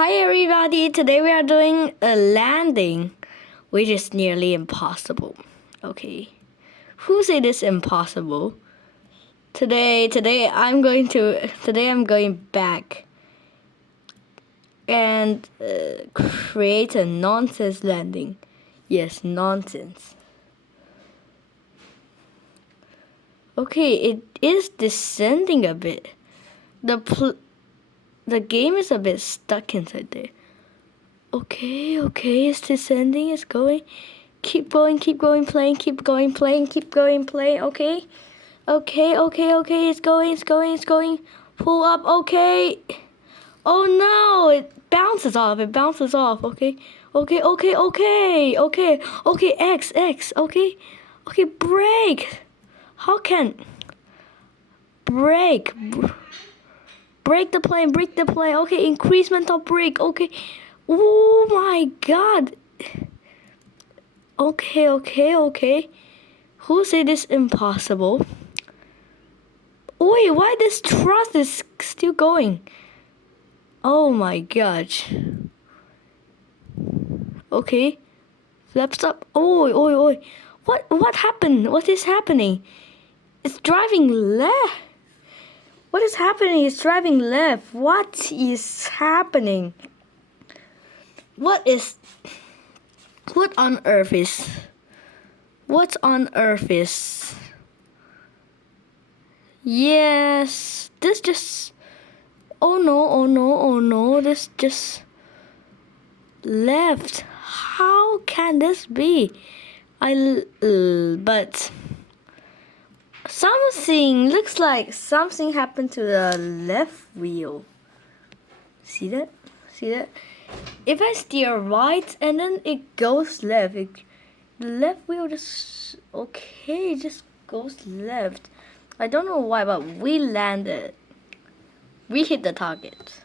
Hi everybody, today we are doing a landing, which is nearly impossible. Okay, who said it's impossible? Today I'm going back and create a nonsense landing. Yes, nonsense. Okay, it is descending a bit. The game is a bit stuck inside there. Okay, it's descending, it's going. Keep going, playing, okay? Okay, it's going. Pull up, okay. Oh no, it bounces off, okay? Okay, X, okay? Okay, brake. How can... Brake the plane, okay, increasement of brake, okay. Oh my god. Okay. Who said it's impossible? Wait, why this thrust is still going? Oh my gosh. Okay. Flaps up. Oi. What happened? What is happening? It's driving left. What is happening? It's driving left. What is happening? What on earth is... What on earth is... Yes, this just... Oh no, this just... left. How can this be? But... Looks like something happened to the left wheel. See that? If I steer right and then it goes left, the left wheel just goes left. I don't know why, but we landed. We hit the target.